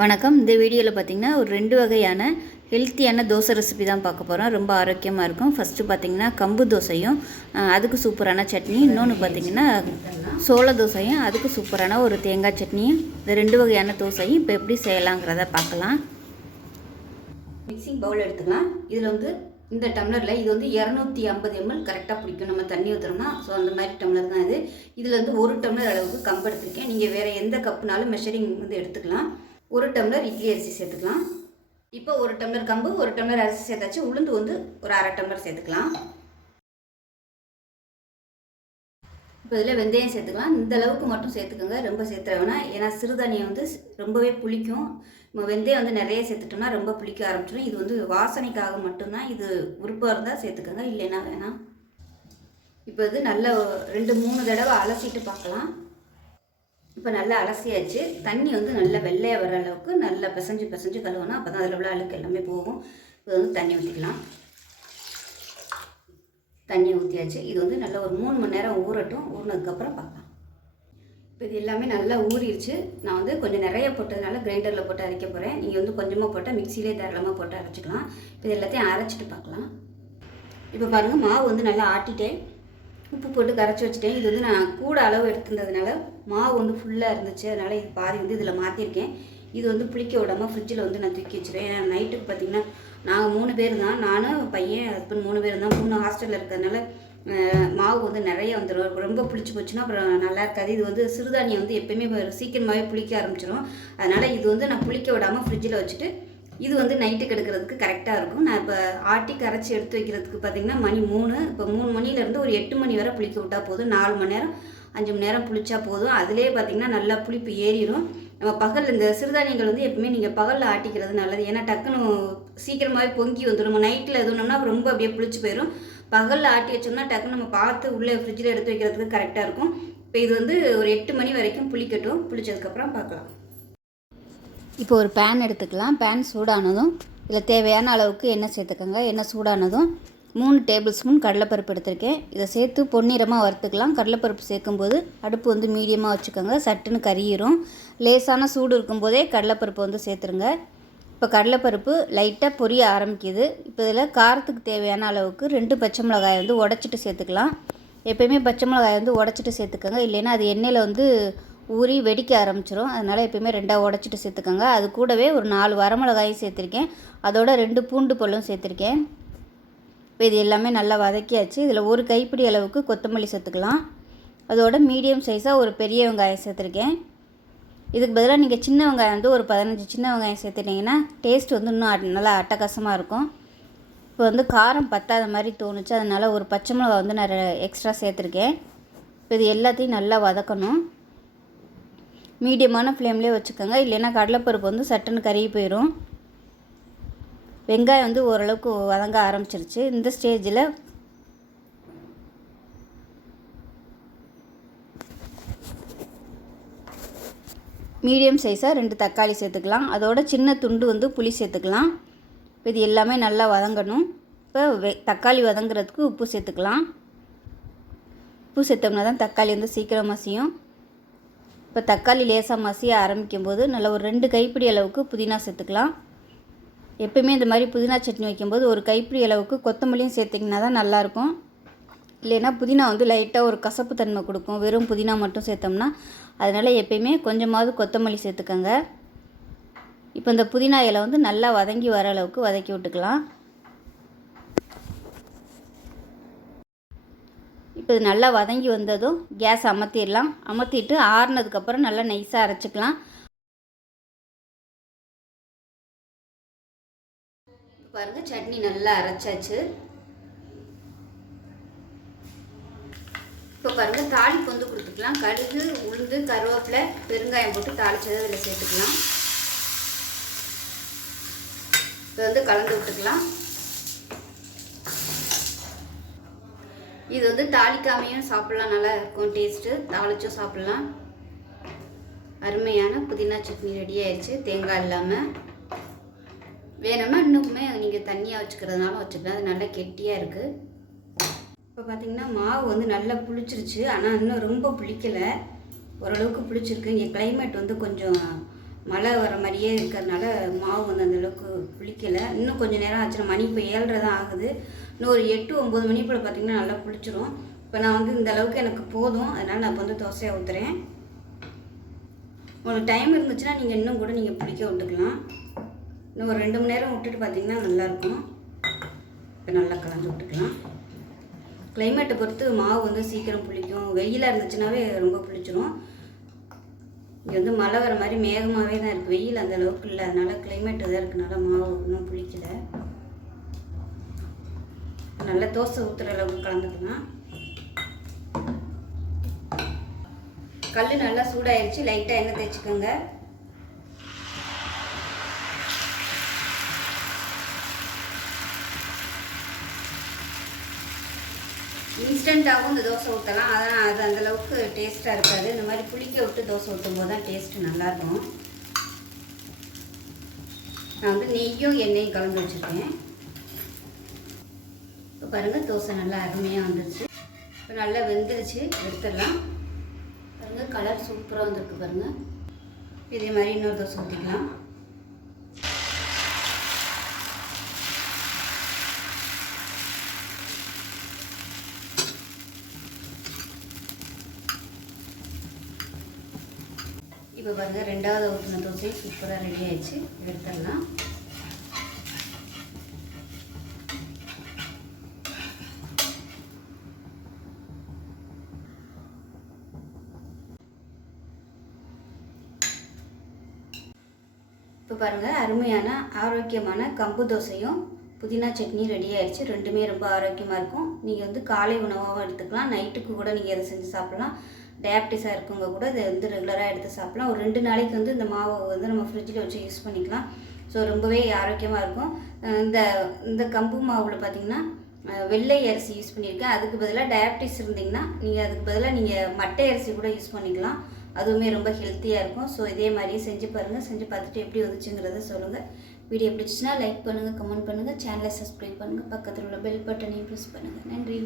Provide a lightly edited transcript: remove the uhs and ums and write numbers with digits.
வணக்கம். இந்த வீடியோவில் பார்த்திங்கன்னா ஒரு 2 வகையான ஹெல்த்தியான தோசை ரெசிபி தான் பார்க்க போகிறோம். ரொம்ப ஆரோக்கியமாக இருக்கும். ஃபஸ்ட்டு பார்த்திங்கன்னா கம்பு தோசையும் அதுக்கு சூப்பரான சட்னி, இன்னொன்று பார்த்திங்கன்னா சோள தோசையும் அதுக்கு சூப்பரான ஒரு தேங்காய் சட்னியும், இந்த 2 வகையான தோசையும் இப்போ எப்படி செய்யலாங்கிறத பார்க்கலாம். மிக்சிங் பவுல் எடுத்துக்கலாம். இதில் வந்து இந்த டம்ளரில் இது வந்து 250 ml கரெக்டாக பிடிக்கும் நம்ம தண்ணி ஊற்றுறோம்னா. ஸோ அந்த மாதிரி டம்ளர் தான் இது. இதில் வந்து 1 டம்ளர் அளவுக்கு கம்பு எடுத்துருக்கேன். நீங்கள் வேறு எந்த கப்புனாலும் மெஷரிங் வந்து எடுத்துக்கலாம். 1 டம்ளர் இட்லி அரிசி சேர்த்துக்கலாம். இப்போ 1 டம்ளர் கம்பு 1 டம்ளர் அரிசி சேர்த்தாச்சு. உளுந்து வந்து ஒரு 1/2 டம்ளர் சேர்த்துக்கலாம். இப்போ இதில் வெந்தயம் சேர்த்துக்கலாம். இந்த அளவுக்கு மட்டும் சேர்த்துக்கோங்க, ரொம்ப சேர்த்துற வேணாம். ஏன்னா சிறுதானியம் வந்து ரொம்பவே புளிக்கும். வெந்தயம் வந்து நிறைய சேர்த்துட்டோம்னா ரொம்ப புளிக்க ஆரம்பிச்சிடும். இது வந்து வாசனைக்காக மட்டும்தான். இது விருப்பம் இருந்தால் சேர்த்துக்கோங்க, இல்லைன்னா வேணாம். இப்போ இது நல்லா 2-3 தடவை அலசிட்டு பார்க்கலாம். இப்போ நல்லா அலசியாச்சு. தண்ணி வந்து நல்லா வெள்ளையாக வர அளவுக்கு நல்லா பிசைஞ்சு கழுவணும். அப்போ தான் அதில் உள்ள அழுக்கு எல்லாமே போகும். இப்போ வந்து தண்ணி ஊற்றிக்கலாம். தண்ணி ஊற்றியாச்சு. இது வந்து நல்லா ஒரு 3 மணி நேரம் ஊறட்டும். ஊறினதுக்கப்புறம் பார்க்கலாம். இப்போ இது எல்லாமே நல்லா ஊறிடுச்சு. நான் வந்து கொஞ்சம் நிறைய போட்டதுனால கிரைண்டரில் போட்டு அரைக்க போகிறேன். நீங்கள் வந்து கொஞ்சமாக போட்டால் மிக்சியிலே தாராளமாக போட்டு அரைச்சிக்கலாம். இப்போ இது எல்லாத்தையும் அரைச்சிட்டு பார்க்கலாம். இப்போ பாருங்கள், மாவு வந்து நல்லா ஆட்டிட்டேன், உப்பு போட்டு கரைச்சி வச்சுட்டேன். இது வந்து நான் கூட அளவு எடுத்துருந்ததுனால மாவு வந்து ஃபுல்லாக இருந்துச்சு. அதனால் இது பாதி வந்து இதில் மாற்றிருக்கேன். இது வந்து புளிக்க விடாமல் ஃப்ரிட்ஜில் வந்து நான் தூக்கி வச்சுருவேன். ஏன்னா நைட்டுக்கு பார்த்திங்கன்னா நாங்கள் 3 பேர் தான், நானும் பையன் ஹஸ்பண்ட் 3 பேர் தான். 3 ஹாஸ்டலில் இருக்கிறதுனால மாவு வந்து நிறைய வந்துடும். ரொம்ப புளிச்சு போச்சுன்னா அப்புறம் நல்லா இருக்காது. இது வந்து சிறுதானியம் வந்து எப்போயுமே சீக்கிரமாகவே புளிக்க ஆரம்பிச்சிடும். அதனால் இது வந்து நான் புளிக்க விடாமல் ஃப்ரிட்ஜில் வச்சுட்டு இது வந்து நைட்டுக்கு எடுக்கிறதுக்கு கரெக்டாக இருக்கும். நான் இப்போ ஆட்டி கரைச்சி எடுத்து வைக்கிறதுக்கு பார்த்திங்கன்னா மணி 3. இப்போ 3 மணிலேருந்து ஒரு 8 மணி வரை புளிக்க விட்டால் போதும். 4 மணி நேரம் 5 மணி நேரம் புளிச்சா போதும். அதிலே பார்த்திங்கன்னா நல்லா புளிப்பு ஏறிடும். நம்ம பகல் இந்த சிறுதானியங்கள் வந்து எப்பவுமே நீங்கள் பகலில் ஆட்டிக்கிறது நல்லது. ஏன்னா டக்குன்னு சீக்கிரமாகவே பொங்கி வந்துடும். நம்ம நைட்டில் எதுனோம்னா ரொம்ப அப்படியே புளிச்சு போயிடும். பகலில் ஆட்டி வச்சோம்னா டக்குன்னு நம்ம பார்த்து உள்ளே ஃப்ரிட்ஜில் எடுத்து வைக்கிறதுக்கு கரெக்டாக இருக்கும். இப்போ இது வந்து ஒரு 8 மணி வரைக்கும் புளிக்கட்டும். புளிச்சதுக்கப்புறம் பார்க்கலாம். இப்போ ஒரு பேன் எடுத்துக்கலாம். பேன் சூடானதும் இதில் தேவையான அளவுக்கு எண்ணெய் சேர்த்துக்கோங்க. எண்ணெய் சூடானதும் 3 டேபிள் ஸ்பூன் கடலைப்பருப்பு எடுத்திருக்கேன். இதை சேர்த்து பொன்னிறமாக வறுத்துக்கலாம். கடலைப்பருப்பு சேர்க்கும்போது அடுப்பு வந்து மீடியமாக வச்சுக்கோங்க, சட்டுன்னு கரியிரும். லேசான சூடு இருக்கும்போதே கடலைப்பருப்பு வந்து சேர்த்துருங்க. இப்போ கடலைப்பருப்பு லைட்டாக பொரிய ஆரம்பிக்குது. இப்போ இதில் காரத்துக்கு தேவையான அளவுக்கு 2 பச்சை மிளகாய் வந்து உடச்சிட்டு சேர்த்துக்கலாம். எப்போயுமே பச்சை மிளகாய் வந்து உடச்சிட்டு சேர்த்துக்கோங்க, இல்லைன்னா அது எண்ணெயில் வந்து ஊறி வெடிக்க ஆரம்பிச்சிடும். அதனால் எப்போயுமே 2ஆக உடச்சிட்டு சேர்த்துக்கோங்க. அது கூடவே ஒரு 4 வரமிளகாயும் சேர்த்துருக்கேன். அதோட 2 பூண்டு பல்லும் சேர்த்துருக்கேன். இப்போ இது எல்லாமே நல்லா வதக்கியாச்சு. இதில் ஒரு கைப்பிடி அளவுக்கு கொத்தமல்லி சேர்த்துக்கலாம். அதோட மீடியம் சைஸாக ஒரு பெரிய வெங்காயம் சேர்த்துருக்கேன். இதுக்கு பதிலாக நீங்கள் சின்ன வெங்காயம் வந்து ஒரு 15 சின்ன வெங்காயம் சேர்த்துட்டிங்கன்னா டேஸ்ட் வந்து இன்னும் நல்லா அட்டகாசமாக இருக்கும். இப்போ வந்து காரம் பத்தாத மாதிரி தோணுச்சு, அதனால் ஒரு பச்சை மிளகா வந்து நான் எக்ஸ்ட்ரா சேர்த்துருக்கேன். இப்போ இது எல்லாத்தையும் நல்லா வதக்கணும். மீடியமான ஃப்ளேம்லேயே வச்சுக்கோங்க, இல்லைன்னா கடலைப்பருப்பு வந்து சட்டுன்னு கருகி போயிடும். வெங்காயம் வந்து ஓரளவுக்கு வதங்க ஆரம்பிச்சிருச்சு. இந்த ஸ்டேஜில் மீடியம் சைஸாக 2 தக்காளி சேர்த்துக்கலாம். அதோட சின்ன துண்டு வந்து புளி சேர்த்துக்கலாம். இப்போ இது எல்லாமே நல்லா வதங்கணும். இப்போ தக்காளி வதங்குறதுக்கு உப்பு சேர்த்துக்கலாம். உப்பு சேர்த்தோம்னா தான் தக்காளி வந்து சீக்கிரம் மசியும். இப்போ தக்காளி லேசாக மசிய ஆரம்பிக்கும் போது நல்லா ஒரு 2 கைப்பிடி அளவுக்கு புதினா சேர்த்துக்கலாம். எப்போயுமே இந்த மாதிரி புதினா சட்னி வைக்கும்போது ஒரு கைப்பிடி அளவுக்கு கொத்தமல்லியும் சேர்த்திங்கன்னா தான் நல்லாயிருக்கும். இல்லைன்னா புதினா வந்து லைட்டாக ஒரு கசப்பு தன்மை கொடுக்கும், வெறும் புதினா மட்டும் சேர்த்தோம்னா. அதனால் எப்போயுமே கொஞ்சமாவது கொத்தமல்லி சேர்த்துக்கோங்க. இப்போ இந்த புதினா இலை வந்து நல்லா வதங்கி வர அளவுக்கு வதக்கி விட்டுக்கலாம். இப்போ இது நல்லா வதங்கி வந்ததும் கேஸ் அமர்த்திடலாம். அமர்த்திட்டு ஆறுனதுக்கப்புறம் நல்லா நைஸாக அரைச்சிக்கலாம். பாருங்கள், சட்னி நல்லா அரைச்சாச்சு. இப்போ பாருங்கள், தாளிப்பு வந்து கொடுத்துக்கலாம். கடுகு, உளுந்து, கருவேப்பிலை, பெருங்காயம் போட்டு தாளிச்சதை அதில் சேர்த்துக்கலாம். இப்போ வந்து கலந்து விட்டுக்கலாம். இது வந்து தாளிக்காமையும் சாப்பிட்லாம், நல்லா இருக்கும் டேஸ்ட்டு. தாளிச்சும் சாப்பிட்லாம். அருமையான புதினா சட்னி ரெடி ஆயிடுச்சு, தேங்காய் இல்லாமல். வேணும்னா இன்னுமே நீங்கள் தண்ணியாக வச்சுக்கிறதுனால வச்சுக்கலாம். அது நல்லா கெட்டியாக இருக்குது. இப்போ பார்த்திங்கன்னா மாவு வந்து நல்லா புளிச்சிருச்சு, ஆனால் இன்னும் ரொம்ப புளிக்கலை. ஓரளவுக்கு புளிச்சிருக்கு. இங்கே கிளைமேட் வந்து கொஞ்சம் மழை வர மாதிரியே இருக்கிறதுனால மாவு வந்து அந்தளவுக்கு புளிக்கலை. இன்னும் கொஞ்சம் நேரம் ஆச்சுன்னா மணி இப்போ 7:30 தான் ஆகுது. இன்னும் ஒரு 8-9 மணி போல் பார்த்திங்கன்னா நல்லா புளிச்சிடும். இப்போ நான் வந்து இந்த அளவுக்கு எனக்கு போதும், அதனால் நான் இப்போ வந்து தோசையாக ஊற்றுறேன். உங்களுக்கு டைம் இருந்துச்சுன்னா நீங்கள் இன்னும் கூட நீங்கள் புளிக்க விட்டுக்கலாம். இன்னும் ஒரு 2 மணி நேரம் விட்டுட்டு பார்த்திங்கன்னா நல்லாயிருக்கும். இப்போ நல்லா கலந்து விட்டுக்கலாம். கிளைமேட்டை பொறுத்து மாவு வந்து சீக்கிரம் புளிக்கும். வெயிலாக இருந்துச்சுனாவே ரொம்ப புளிச்சிடும். இங்கே வந்து மழை வர மாதிரி மேகமாகவே தான் இருக்குது. வெயில் அந்த அளவுக்கு இல்லை, அதனால் கிளைமேட் இதாக இருக்கனால மாவு இன்னும் புளிக்கலை. நல்லா தோசை ஊற்றுற அளவுக்கு கலந்துக்கலாம். கல் நல்லா சூடாகிடுச்சு. லைட்டாக எண்ணெய் தேய்ச்சிக்கோங்க. இன்ஸ்டண்ட்டாகவும் இந்த தோசை ஊற்றலாம், ஆனால் அது அந்தளவுக்கு டேஸ்ட்டாக இருக்காது. இந்த மாதிரி புளிக்க விட்டு தோசை ஊற்றும் போது தான் டேஸ்ட்டு நல்லாயிருக்கும். நான் வந்து நெய்யும் எண்ணெயும் கலந்து வச்சுருக்கேன். இப்போ பாருங்கள் தோசை நல்லா அருமையாக வந்துடுச்சு. இப்போ நல்லா வெந்துருச்சு, எடுத்துடலாம். பாருங்கள் கலர் சூப்பராக வந்துருக்கு பாருங்கள். இதே மாதிரி இன்னொரு தோசை ஊற்றிக்கலாம். இப்போ பாருங்கள் ரெண்டாவது ஊற்றின தோசையும் சூப்பராக ரெடி ஆயிடுச்சு, எடுத்துடலாம். இப்போ பாருங்கள் அருமையான ஆரோக்கியமான கம்பு தோசையும் புதினா சட்னி ரெடி ஆயிடுச்சு. ரெண்டுமே ரொம்ப ஆரோக்கியமாக இருக்கும். நீங்கள் வந்து காலை உணவாகவும் எடுத்துக்கலாம், நைட்டுக்கு கூட நீங்கள் அதை செஞ்சு சாப்பிட்லாம். டயபிட்டிஸாக இருக்கவங்க கூட இதை வந்து ரெகுலராக எடுத்து சாப்பிட்லாம். ஒரு 2 நாளைக்கு வந்து இந்த மாவை வந்து நம்ம ஃப்ரிட்ஜில் வச்சு யூஸ் பண்ணிக்கலாம். ஸோ ரொம்பவே ஆரோக்கியமாக இருக்கும். இந்த கம்பு மாவில் பார்த்திங்கன்னா வெள்ளை அரிசி யூஸ் பண்ணியிருக்கேன். அதுக்கு பதிலாக டயபிட்டிஸ் இருந்திங்கன்னா நீங்கள் அதுக்கு பதிலாக நீங்கள் மட்டை அரிசி கூட யூஸ் பண்ணிக்கலாம். அதுவுமே ரொம்ப ஹெல்த்தியாக இருக்கும். ஸோ இதே மாதிரியே செஞ்சு பாருங்கள். செஞ்சு பார்த்துட்டு எப்படி வந்துச்சுங்கிறத சொல்லுங்கள். வீடியோ பிடிச்சிச்சின்னா லைக் பண்ணுங்கள், கமெண்ட் பண்ணுங்கள், சேனலை சப்ஸ்கிரைப் பண்ணுங்கள், பக்கத்தில் உள்ள பெல் பட்டனையும் ப்ரெஸ் பண்ணுங்கள். நன்றி.